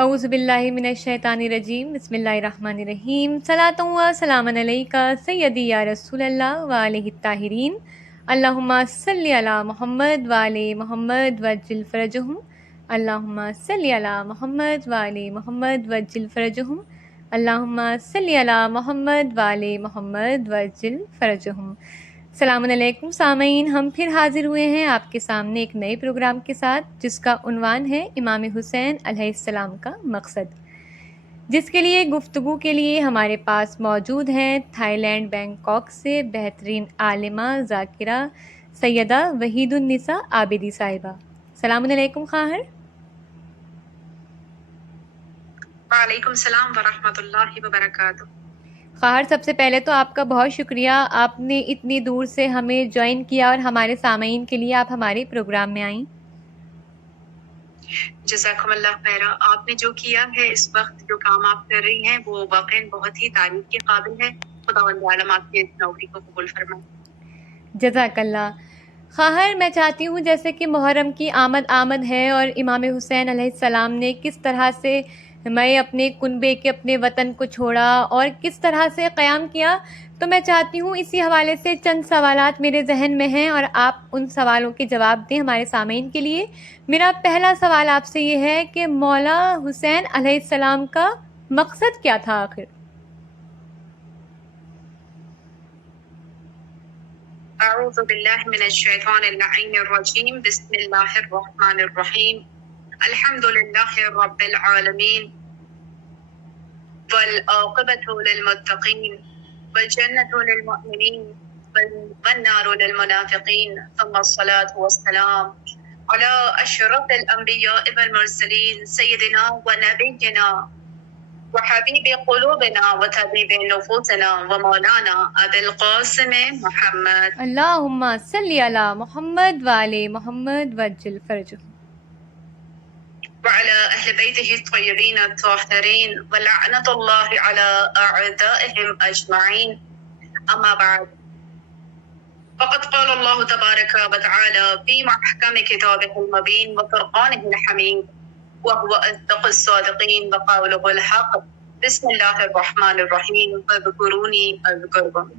اعوذ باللہ من الشیطان الرجیم بسم اللہ الرحمن الرحیم صلاۃ و سلام علیکہ سیدی یا رسول اللہ وآلہ الطاہرین اللہم صلی علی محمد وآلہ محمد وعجل فرجہم اللہم صلی علی محمد وآلہ محمد وعجل فرجہم اللہم صلی علی محمد وآلہ محمد وعجل فرجہم۔ السلام علیکم سامعین، ہم پھر حاضر ہوئے ہیں آپ کے سامنے ایک نئے پروگرام کے ساتھ جس کا عنوان ہے امام حسین علیہ السلام کا مقصد، جس کے لیے گفتگو کے لیے ہمارے پاس موجود ہیں تھائی لینڈ بینکاک سے بہترین عالمہ ذاکرہ سیدہ وحید النساء عابدی صاحبہ۔ السلام علیکم خواہر۔ وعلیکم السلام ورحمۃ اللہ وبرکاتہ۔ خواہر، سب سے پہلے تو آپ کا بہت شکریہ، آپ نے اتنی دور سے ہمیں جوائن کیا اور ہمارے سامعین کے لیے آپ ہمارے پروگرام میں آئیں۔ جزاکم اللہ خیرہ۔ آپ نے جو کیا ہے اس وقت، جو کام آپ کر رہی ہیں، وہ واقعی بہت ہی تعریف کے قابل ہے۔ خداوند عالم آپ کی اس نوکری کو قبول فرمائے۔ جزاک اللہ۔ خواہر، میں چاہتی ہوں جیسے کہ محرم کی آمد ہے اور امام حسین علیہ السلام نے کس طرح سے میں اپنے کنبے کے اپنے وطن کو چھوڑا اور کس طرح سے قیام کیا، تو میں چاہتی ہوں اسی حوالے سے چند سوالات میرے ذہن میں ہیں اور آپ ان سوالوں کے جواب دیں ہمارے سامعین کے لیے۔ میرا پہلا سوال آپ سے یہ ہے کہ مولا حسین علیہ السلام کا مقصد کیا تھا آخر؟ اعوذ باللہ من الشیطان اللعین الرجیم، بسم اللہ الرحمن الرحیم، الحمد للہ رب العالمین، والعاقبۃ للمتقین، والجنۃ للمؤمنین، والنار للمنافقین، ثم الصلاة والسلام علی اشرف الانبیاء والمرسلین، سیدنا ونبینا وحبیب قلوبنا وطبیب نفوسنا ومولانا ابی القاسم محمد اللہم صلی علی محمد وآلہ محمد وعجل فرجہم وعلى أهل بيته الطيبين الطاهرين ولعنة الله على أعدائهم أجمعين. أما بعد، فقد قال الله تبارك وتعالى في محكم كتابه المبين وفرقانه الحميد وهو أصدق الصادقين وقوله الحق، بسم الله الرحمن الرحيم، فاذكروني أذكركم.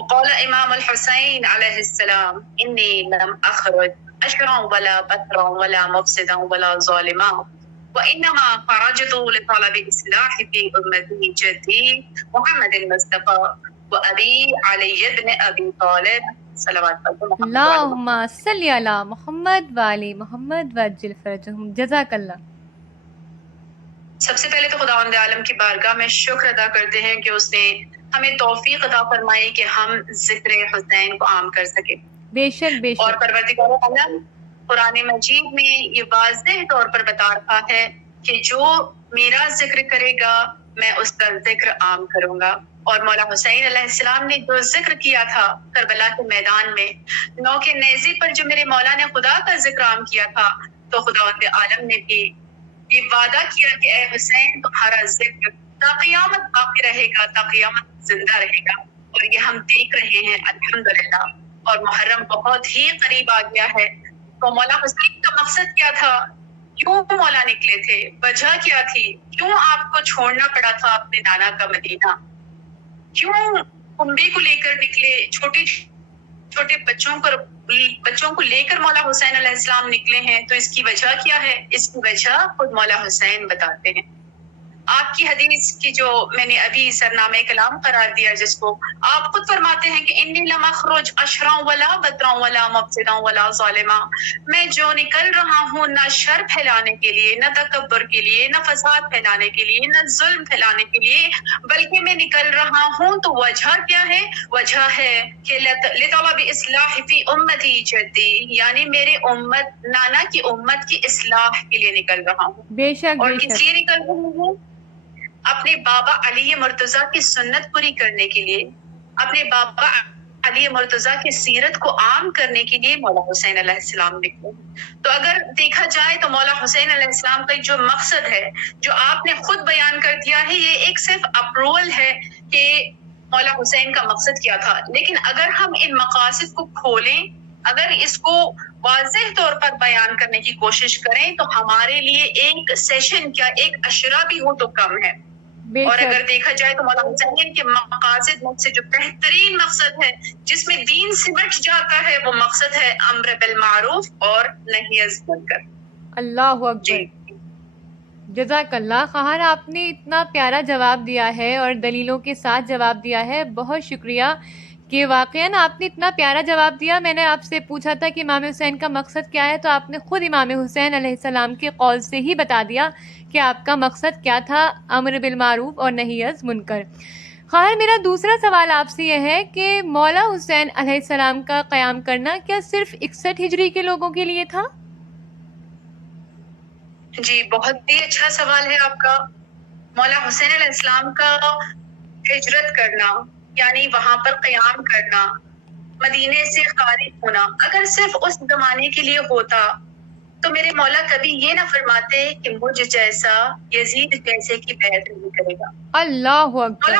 وقال إمام الحسين عليه السلام: إني لم أخرج أشرا ولا بطرا ولا مفسدا ولا ظالما، وإنما خرجت لطلب إصلاح في أمتي جدي محمد المصطفى وأبي علي بن أبي طالب صلوات الله اللہم صلی علی محمد وآلہ محمد وعجل فرجہم۔ جزاک اللہ۔ سب سے پہلے تو خداوند عالم کی بارگاہ میں شکر ادا کرتے ہیں کہ اس نے ہمیں توفیق عطا فرمائی کہ ہم ذکر حسین کو عام کر سکیں۔ بے شک بے اور شک۔ پروردگار عالم قرآن مجید میں یہ واضح طور پر بتا رہا ہے کہ جو میرا ذکر کرے گا میں اس کا ذکر عام کروں گا۔ اور مولا حسین علیہ السلام نے جو ذکر کیا تھا کربلا کے میدان میں، نو کے نیزے پر جو میرے مولا نے خدا کا ذکر عام کیا تھا، تو خداوند عالم نے بھی یہ وعدہ کیا کہ اے حسین تمہارا ذکر تا قیامت باقی رہے گا، تا قیامت زندہ رہے گا۔ اور یہ ہم دیکھ رہے ہیں الحمدللہ، اور محرم بہت ہی قریب آ گیا ہے۔ تو مولا حسین کا مقصد کیا تھا؟ کیوں مولا نکلے تھے؟ وجہ کیا تھی؟ کیوں آپ کو چھوڑنا پڑا تھا اپنے نانا کا مدینہ؟ کیوں کنبے کو لے کر نکلے؟ چھوٹے چھوٹے بچوں کو لے کر مولا حسین علیہ السلام نکلے ہیں، تو اس کی وجہ کیا ہے؟ اس کی وجہ خود مولا حسین بتاتے ہیں۔ آپ کی حدیث کی جو میں نے ابھی سرنامہ کلام قرار دیا، جس کو آپ خود فرماتے ہیں کہ انی لم اخرج اشرا ولا بدرا ولا مفسدا ولا ظالما، میں جو نکل رہا ہوں نہ شر پھیلانے کے لیے، نہ تکبر کے لیے، نہ فساد پھیلانے کے لیے، نہ ظلم پھیلانے کے لیے، بلکہ میں نکل رہا ہوں تو وجہ کیا ہے؟ وجہ ہے کہ لطلب اصلاح فی امتی جدی، یعنی میرے امت نانا کی امت کی اصلاح کے لیے نکل رہا ہوں۔ بے شک اور بے کس شک۔ لیے نکل رہا ہوں؟ اپنے بابا علی مرتضیٰ کی سنت پوری کرنے کے لیے، اپنے بابا علی مرتضیٰ کی سیرت کو عام کرنے کے لیے مولا حسین علیہ السلام نکلے۔ تو اگر دیکھا جائے تو مولا حسین علیہ السلام کا جو مقصد ہے، جو آپ نے خود بیان کر دیا ہے، یہ ایک صرف اپروول ہے کہ مولا حسین کا مقصد کیا تھا۔ لیکن اگر ہم ان مقاصد کو کھولیں، اگر اس کو واضح طور پر بیان کرنے کی کوشش کریں تو ہمارے لیے ایک سیشن کیا ایک اشرا بھی ہو تو کم ہے. اور اگر دیکھا جائے تو مولانا حسین کے مقاصد میں سے جو بہترین مقصد ہے جس میں دین سمٹ جاتا ہے وہ مقصد ہے امر بالمعروف اور نہی عن المنکر. اللہ اکبر. جزاک اللہ. خواہر آپ نے اتنا پیارا جواب دیا ہے اور دلیلوں کے ساتھ جواب دیا ہے. بہت شکریہ کہ واقعاً آپ نے اتنا پیارا جواب دیا. میں نے آپ سے پوچھا تھا کہ امام حسین کا مقصد کیا ہے، تو آپ نے خود امام حسین علیہ السلام کے قول سے ہی بتا دیا کہ آپ کا مقصد کیا تھا، امر بالمعروف اور نہی عن منکر. خواہر میرا دوسرا سوال آپ سے یہ ہے کہ مولا حسین علیہ السلام کا قیام کرنا کیا صرف 61 ہجری کے لوگوں کے لیے تھا؟ جی بہت ہی اچھا سوال ہے آپ کا. مولا حسین علیہ السلام کا ہجرت کرنا یعنی وہاں پر قیام کرنا، مدینے سے خارج ہونا، اگر صرف اس زمانے کے لیے ہوتا تو میرے مولا کبھی یہ نہ فرماتے کہ مجھ جیسا یزید جیسے کی بیعت نہیں کرے گا. اللہ اکبر.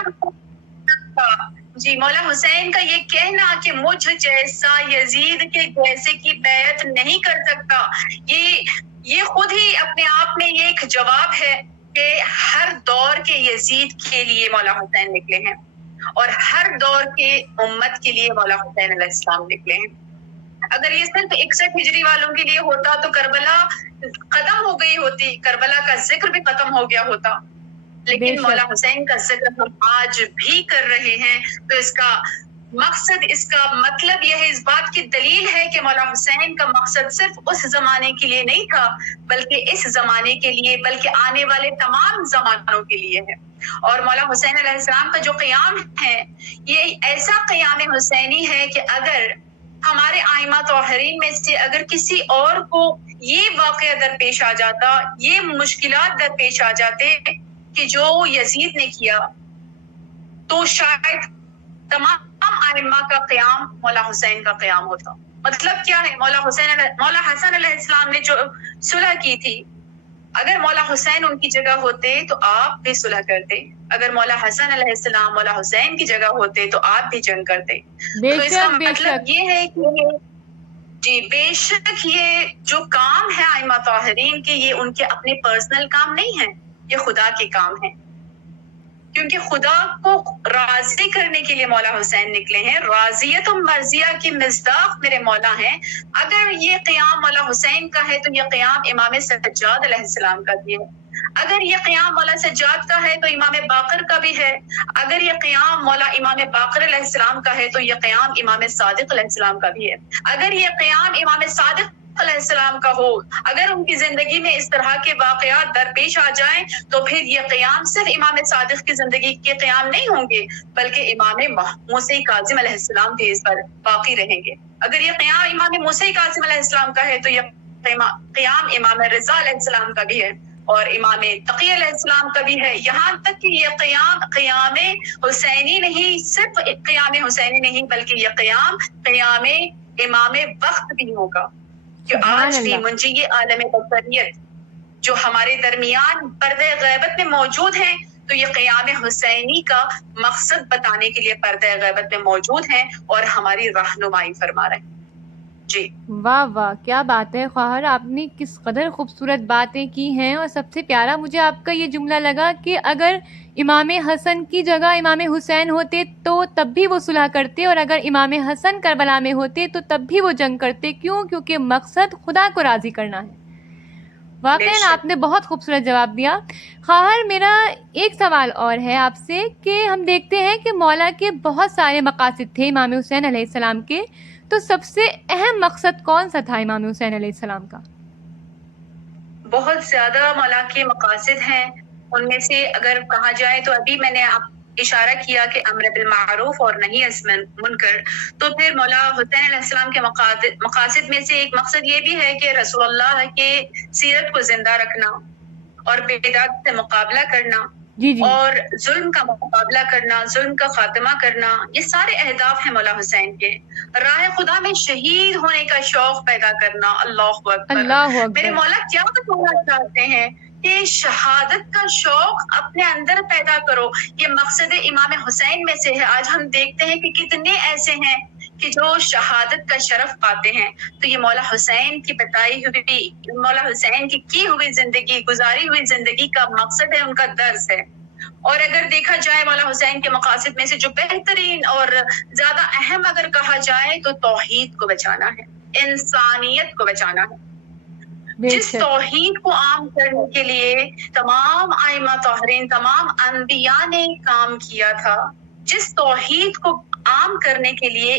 جی مولا حسین کا یہ کہنا کہ مجھ جیسا یزید کے جیسے کی بیعت نہیں کر سکتا، یہ خود ہی اپنے آپ میں یہ ایک جواب ہے کہ ہر دور کے یزید کے لیے مولا حسین نکلے ہیں اور ہر دور کے امت کے لیے مولا حسین علیہ السلام نکلے ہیں. اگر یہ صرف 61 ہجری والوں کے لیے ہوتا تو کربلا ختم ہو گئی ہوتی، کربلا کا ذکر بھی ختم ہو گیا ہوتا. لیکن مولا حسین کا ذکر ہم آج بھی کر رہے ہیں تو اس کا مقصد، اس کا مطلب یہ ہے، اس بات کی دلیل ہے کہ مولا حسین کا مقصد صرف اس زمانے کے لیے نہیں تھا بلکہ اس زمانے کے لیے، بلکہ آنے والے تمام زمانوں کے لیے ہے. اور مولا حسین علیہ السلام کا جو قیام ہے یہ ایسا قیام حسینی ہے کہ اگر ہمارے ائمہ طاہرین میں سے اگر کسی اور کو یہ واقعہ درپیش آ جاتا، یہ مشکلات درپیش آ جاتے کہ جو یزید نے کیا، تو شاید تمام ائمہ کا قیام مولا حسین کا قیام ہوتا. مطلب کیا ہے؟ مولا حسن علیہ السلام نے جو صلح کی تھی، اگر مولا حسین ان کی جگہ ہوتے تو آپ بھی صلح کرتے، اگر مولا حسن علیہ السلام مولا حسین کی جگہ ہوتے تو آپ بھی جنگ کرتے. تو اس کا مطلب یہ ہے کہ جی بے شک یہ جو کام ہے ائمہ طاہرین کے، یہ ان کے اپنے پرسنل کام نہیں ہیں، یہ خدا کے کام ہیں. کیونکہ خدا کو راضی کرنے کے لیے مولا حسین نکلے ہیں. راضیت و مرضیہ کی مصداق میرے مولا ہیں. اگر یہ قیام مولا حسین کا ہے تو یہ قیام امام سجاد علیہ السلام کا بھی ہے. اگر یہ قیام مولا سجاد کا ہے تو امام باقر کا بھی ہے. اگر یہ قیام مولا امام باقر علیہ السلام کا ہے تو یہ قیام امام صادق علیہ السلام کا بھی ہے. اگر یہ قیام امام صادق علیہ السلام کا ہو، اگر ان کی زندگی میں اس طرح کے واقعات درپیش آ جائیں تو پھر یہ قیام صرف امام صادق کی زندگی کے قیام نہیں ہوں گے بلکہ امام موسیٰ کاظم علیہ السلام بھی اس پر باقی رہیں گے. اگر یہ قیام امام موسیٰ کاظم علیہ السلام کا ہے تو یہ قیام امام رضا علیہ السلام کا بھی ہے اور امام تقی علیہ السلام کا بھی ہے. یہاں تک کہ یہ قیام حسینی نہیں، صرف قیام حسینی نہیں بلکہ یہ قیام امام وقت بھی ہوگا. کہ آج بھی منجی عالم بشریت جو ہمارے درمیان پردہ غیبت میں موجود ہیں تو یہ قیام حسینی کا مقصد بتانے کے لیے پردہ غیبت میں موجود ہیں اور ہماری رہنمائی فرما رہے ہیں. جی واہ واہ، کیا بات ہے خواہر، آپ نے کس قدر خوبصورت باتیں کی ہیں. اور سب سے پیارا مجھے آپ کا یہ جملہ لگا کہ اگر امام حسن کی جگہ امام حسین ہوتے تو تب بھی وہ صلح کرتے، اور اگر امام حسن کربلا میں ہوتے تو تب بھی وہ جنگ کرتے. کیوں؟ کیونکہ مقصد خدا کو راضی کرنا ہے. واقعاً آپ نے بہت خوبصورت جواب دیا. خواہر میرا ایک سوال اور ہے آپ سے کہ ہم دیکھتے ہیں کہ مولا کے بہت سارے مقاصد تھے امام حسین علیہ السلام کے، تو سب سے اہم مقصد کون سا تھا امام حسین علیہ السلام کا؟ بہت زیادہ مولا کے مقاصد ہیں. ان میں سے اگر کہا جائے تو ابھی میں نے اشارہ کیا کہ امر بالمعروف اور نہی عن منکر، تو پھر مولا حسین علیہ السلام کے مقاصد میں سے ایک مقصد یہ بھی ہے کہ رسول اللہ کے سیرت کو زندہ رکھنا اور بدعت سے مقابلہ کرنا اور ظلم کا مقابلہ کرنا، ظلم کا خاتمہ کرنا. یہ سارے اہداف ہیں مولا حسین کے. راہ خدا میں شہید ہونے کا شوق پیدا کرنا. اللہ اکبر. میرے مولا کیا بتانا چاہتے ہیں کہ شہادت کا شوق اپنے اندر پیدا کرو. یہ مقصد امام حسین میں سے ہے. آج ہم دیکھتے ہیں کہ کتنے ایسے ہیں کہ جو شہادت کا شرف پاتے ہیں تو یہ مولا حسین کی بتائی ہوئی، مولا حسین کی ہوئی زندگی، گزاری ہوئی زندگی کا مقصد ہے، ان کا درس ہے۔ اور اگر دیکھا جائے مولا حسین کے مقاصد میں سے جو بہترین اور زیادہ اہم اگر کہا جائے تو توحید کو بچانا ہے، انسانیت کو بچانا ہے۔ جس توحید کو عام کرنے کے لیے تمام ائمہ طاہرین، تمام انبیاء نے کام کیا تھا، جس توحید کو عام کرنے کے لیے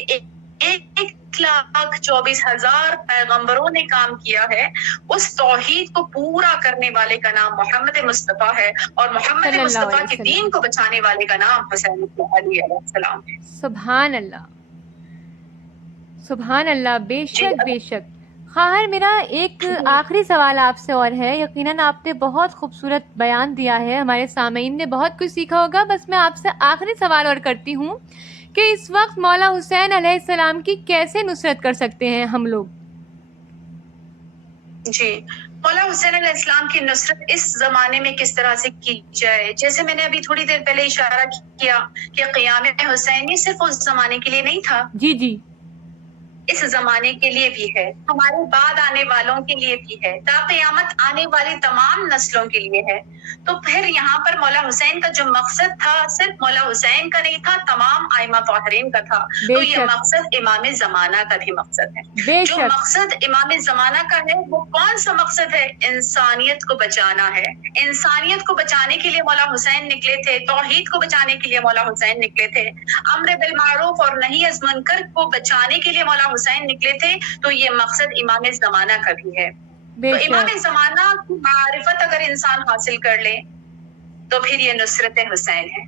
1,24,000 پیغمبروں نے کام کیا ہے، اس توحید کو پورا کرنے والے کا نام محمد مصطفیٰ ہے، اور محمد مصطفیٰ کے دین کو بچانے والے کا نام حسین بن علی علیہ السلام ہے۔ سبحان اللہ، سبحان اللہ، بے شک بے شک۔ خواہر، میرا ایک آخری سوال آپ سے اور ہے۔ یقیناً آپ نے بہت خوبصورت بیان دیا ہے، ہمارے سامعین نے بہت کچھ سیکھا ہوگا۔ بس میں آپ سے آخری سوال اور کرتی ہوں کہ اس وقت مولا حسین علیہ السلام کی کیسے نصرت کر سکتے ہیں ہم لوگ؟ جی، مولا حسین علیہ السلام کی نصرت اس زمانے میں کس طرح سے کی جائے؟ جیسے میں نے ابھی تھوڑی دیر پہلے اشارہ کیا کہ قیام حسینی صرف اس زمانے کے لیے نہیں تھا، جی جی، اس زمانے کے لیے بھی ہے، ہمارے بعد آنے والوں کے لیے بھی ہے، تا قیامت آنے والی تمام نسلوں کے لیے ہے۔ تو پھر یہاں پر مولا حسین کا جو مقصد تھا صرف مولا حسین کا نہیں تھا، تمام ائمہ طاہرین کا تھا۔ تو یہ مقصد امام زمانہ کا بھی مقصد ہے۔ جو مقصد امام زمانہ کا ہے وہ کون سا مقصد ہے؟ انسانیت کو بچانا ہے۔ انسانیت کو بچانے کے لیے مولا حسین نکلے تھے، توحید کو بچانے کے لیے مولا حسین نکلے تھے، امر بالمعروف اور نہی از منکر کو بچانے کے لیے مولا حسین نکلے تھے۔ تو یہ مقصد امام زمانہ کا بھی ہے۔ تو امام زمانہ کی معرفت اگر انسان حاصل کر لے تو پھر یہ نصرت حسین ہے۔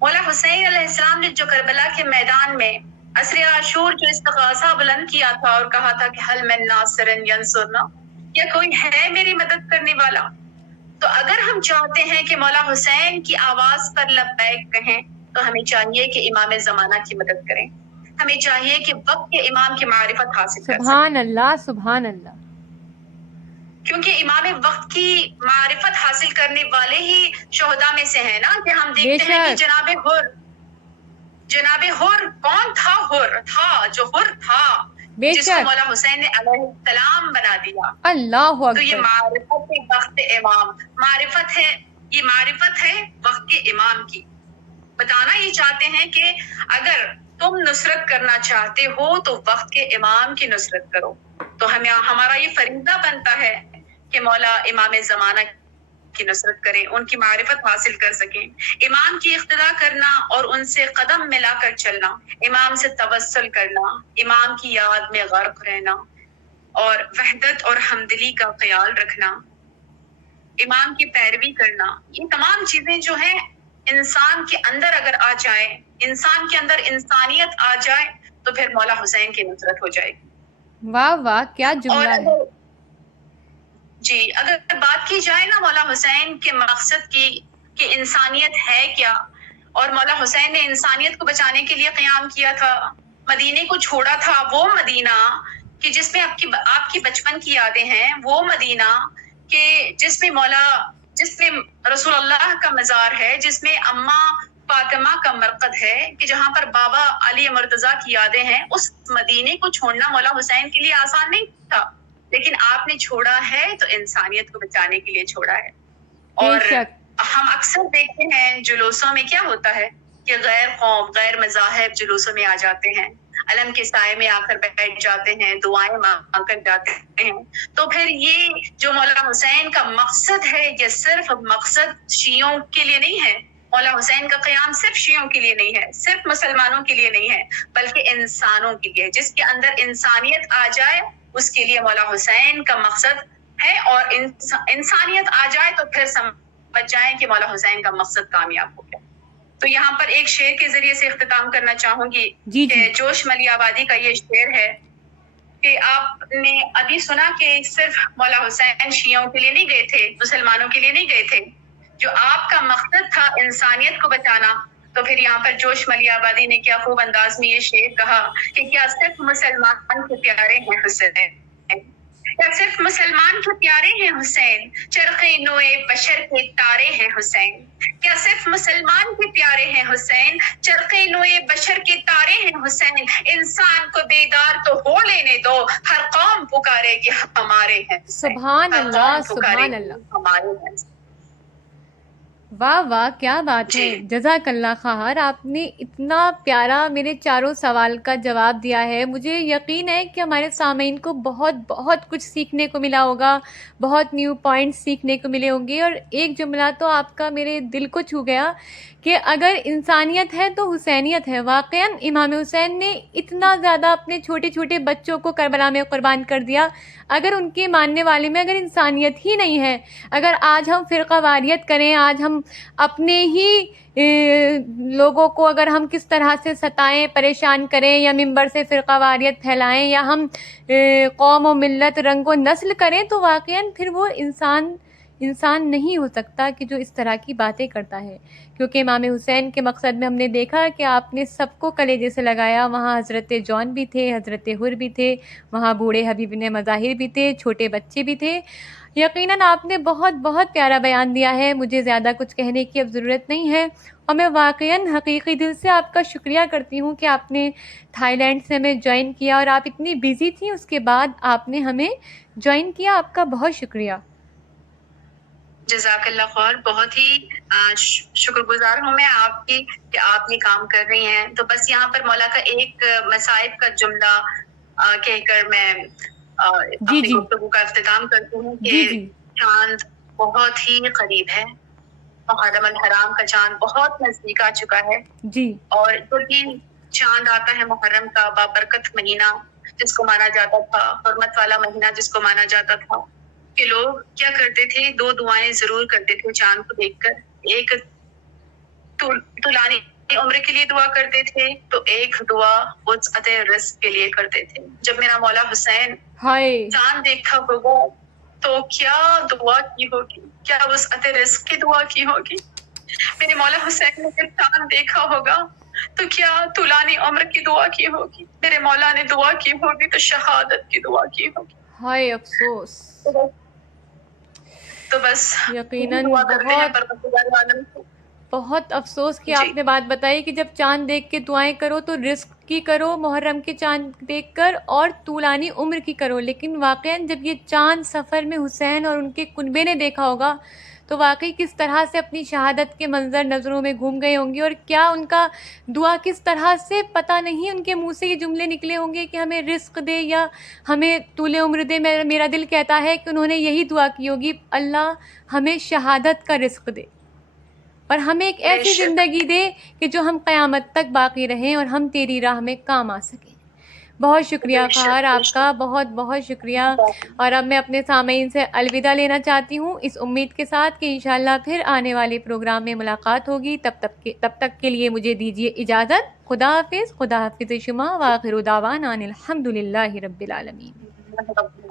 مولا حسین علیہ السلام نے جو کربلا کے میدان میں عصر عاشور جو استغاثہ بلند کیا تھا اور کہا تھا کہ حل من ناصر ینصرنا، یا کوئی ہے میری مدد کرنے والا، تو اگر ہم چاہتے ہیں کہ مولا حسین کی آواز پر لبیک کہیں تو ہمیں چاہیے کہ امام زمانہ کی مدد کریں، ہمیں چاہیے کہ وقت کے امام کی معرفت حاصل کر سکیں۔ سبحان اللہ، سبحان اللہ، کیونکہ امام وقت کی معرفت حاصل کرنے والے ہی شہداء میں سے ہیں نا، کہ ہم دیکھتے ہیں کہ جناب حر کون تھا؟ حر تھا، جو حر تھا، جس کو مولا حسین نے علیہ السلام بنا دیا۔ اللہ اکبر۔ تو یہ معرفت ہے وقت امام، معرفت ہے، یہ معرفت ہے وقت کے امام کی۔ بتانا یہ چاہتے ہیں کہ اگر تم نصرت کرنا چاہتے ہو تو وقت کے امام کی نصرت کرو۔ تو ہمارا یہ فریضہ بنتا ہے کہ مولا امام زمانہ کی نصرت کریں، ان کی معرفت حاصل کر سکیں، امام کی اقتداء کرنا اور ان سے قدم ملا کر چلنا، امام سے توسل کرنا، امام کی یاد میں غرق رہنا اور وحدت اور ہمدلی کا خیال رکھنا، امام کی پیروی کرنا، یہ تمام چیزیں جو ہیں انسان کے اندر اگر آ جائے، انسان کے اندر انسانیت آ جائے تو پھر مولا حسین کی نصرت ہو جائے گی۔ واہ واہ، کیا جملہ ہے۔ جی، اگر بات کی جائے نا مولا حسین کے مقصد کی کہ انسانیت ہے کیا، اور مولا حسین نے انسانیت کو بچانے کے لیے قیام کیا تھا، مدینے کو چھوڑا تھا، وہ مدینہ کہ جس میں آپ کی بچپن کی یادیں ہیں، وہ مدینہ کہ جس میں رسول اللہ کا مزار ہے، جس میں اماں فاطمہ کا مرقد ہے، کہ جہاں پر بابا علی مرتضیٰ کی یادیں ہیں، اس مدینے کو چھوڑنا مولا حسین کے لیے آسان نہیں تھا، لیکن آپ نے چھوڑا ہے تو انسانیت کو بچانے کے لیے چھوڑا ہے۔ اور ہم اکثر دیکھتے ہیں جلوسوں میں کیا ہوتا ہے کہ غیر قوم، غیر مذاہب جلوسوں میں آ جاتے ہیں، علم کے سائے میں آ کر بیٹھ جاتے ہیں، دعائیں مانگ کر جاتے ہیں۔ تو پھر یہ جو مولا حسین کا مقصد ہے یہ صرف مقصد شیعوں کے لیے نہیں ہے، مولا حسین کا قیام صرف شیعوں کے لیے نہیں ہے، صرف مسلمانوں کے لیے نہیں ہے، بلکہ انسانوں کے لیے، جس کے اندر انسانیت آ جائے اس کے لیے مولا حسین کا مقصد ہے، اور انسانیت آ جائے تو پھر سمجھ جائیں کہ مولا حسین کا مقصد کامیاب ہو گیا۔ تو یہاں پر ایک شعر کے ذریعے سے اختتام کرنا چاہوں گی کہ جوش ملی آبادی کا یہ شعر ہے کہ آپ نے ابھی سنا کہ صرف مولا حسین شیعوں کے لیے نہیں گئے تھے، مسلمانوں کے لیے نہیں گئے تھے، جو آپ کا مقصد تھا انسانیت کو بچانا، تو پھر یہاں پر جوش ملی آبادی نے کیا خوب انداز میں یہ شعر کہا کہ کیا صرف مسلمان کے پیارے ہیں حسین، کیا صرف مسلمان کے پیارے ہیں حسین، چرخ نوئے بشر کے تارے ہیں حسین؟ کیا صرف مسلمان کے پیارے ہیں حسین، چرخ نوئے بشر کے تارے ہیں حسین؟ انسان کو بیدار تو ہو لینے دو، ہر قوم پکارے کہ ہمارے ہیں حسین، سبحان ہر اللہ، قوم پکارے سبحان کہ اللہ، ہمارے ہیں۔ واہ واہ، کیا بات ہے، جی جزاک اللہ خیر، آپ نے اتنا پیارا میرے چاروں سوال کا جواب دیا ہے۔ مجھے یقین ہے کہ ہمارے سامعین کو بہت بہت کچھ سیکھنے کو ملا ہوگا، بہت نیو پوائنٹس سیکھنے کو ملے ہوں گے، اور ایک جملہ تو آپ کا میرے دل کو چھو گیا کہ اگر انسانیت ہے تو حسینیت ہے۔ واقعاً امام حسین نے اتنا زیادہ اپنے چھوٹے چھوٹے بچوں کو کربلا میں قربان کر دیا۔ اگر ان کے ماننے والے میں اگر انسانیت ہی نہیں ہے، اگر آج ہم فرقہ واریت کریں، آج ہم اپنے ہی لوگوں کو اگر ہم کس طرح سے ستائیں، پریشان کریں، یا ممبر سے فرقہ واریت پھیلائیں، یا ہم قوم و ملت، رنگ و نسل کریں، تو واقعاً پھر وہ انسان نہیں ہو سکتا کہ جو اس طرح کی باتیں کرتا ہے۔ کیونکہ امام حسین کے مقصد میں ہم نے دیکھا کہ آپ نے سب کو کلیجے سے لگایا۔ وہاں حضرت جون بھی تھے، حضرت حر بھی تھے، وہاں بوڑھے حبیب نے مظاہر بھی تھے، چھوٹے بچے بھی تھے۔ یقیناً آپ نے بہت بہت پیارا بیان دیا ہے، مجھے زیادہ کچھ کہنے کی اب ضرورت نہیں ہے، اور میں واقعاً حقیقی دل سے آپ کا شکریہ کرتی ہوں کہ آپ نے تھائی لینڈ سے ہمیں جوائن کیا، اور آپ اتنی بیزی تھیں، اس کے بعد آپ نے ہمیں جوائن کیا، آپ کا بہت شکریہ۔ جزاک اللہ خیر، بہت ہی شکر گزار ہوں میں آپ کی کہ آپ یہ کام کر رہی ہیں۔ تو بس یہاں پر مولا کا ایک مصائب کا جملہ کہہ کر میں جی اپنی جی گفتگو کا اختتام کرتی ہوں کہ جی جی چاند بہت ہی قریب ہے، محرم الحرام کا چاند بہت نزدیک آ چکا ہے، جی اور یہ چاند آتا ہے محرم کا، بابرکت مہینہ جس کو مانا جاتا تھا، حرمت والا مہینہ جس کو مانا جاتا تھا، کہ لوگ کیا کرتے تھے، دو دعائیں ضرور کرتے تھے چاند کو دیکھ کر۔ ایک طولانی عمر کے لیے دعا کرتے تھے، تو ایک دعا وسعت رزق کے لیے کرتے تھے۔ جب میرا مولا حسین ہائے، چاند دیکھا ہوگا تو کیا دعا کی ہوگی، کیا وسعت رزق کی دعا کی ہوگی؟ میرے مولا حسین نے جب چاند دیکھا ہوگا تو کیا طولانی عمر کی دعا کی ہوگی؟ میرے مولا نے دعا کی ہوگی تو شہادت کی دعا کی ہوگی۔ ہائے افسوس، تو بس یقیناً دعا کرتے ہیں بہت پروردگار عالم کو۔ بہت افسوس کہ جی آپ نے بات بتائی کہ جب چاند دیکھ کے دعائیں کرو تو رزق کی کرو، محرم کے چاند دیکھ کر، اور طولانی عمر کی کرو، لیکن واقعاً جب یہ چاند سفر میں حسین اور ان کے کنبے نے دیکھا ہوگا تو واقعی کس طرح سے اپنی شہادت کے منظر نظروں میں گھوم گئے ہوں گے، اور کیا ان کا دعا کس طرح سے پتہ نہیں ان کے منہ سے یہ جملے نکلے ہوں گے کہ ہمیں رزق دے یا ہمیں طول عمر دے۔ میرا دل کہتا ہے کہ انہوں نے یہی دعا کی ہوگی، اللہ ہمیں شہادت کا رزق دے، اور ہمیں ایک بے ایسی شک زندگی دے کہ جو ہم قیامت تک باقی رہیں اور ہم تیری راہ میں کام آ سکیں۔ بہت شکریہ بے قہر شک بے آپ کا، بہت بہت شکریہ۔ اور اب میں اپنے سامعین سے الوداع لینا چاہتی ہوں، اس امید کے ساتھ کہ انشاءاللہ پھر آنے والے پروگرام میں ملاقات ہوگی۔ تب تک کے لیے مجھے دیجیے اجازت۔ خدا حافظ، خدا حافظ شما، وآخر دعوانا ان الحمدللہ رب العالمین۔ شک۔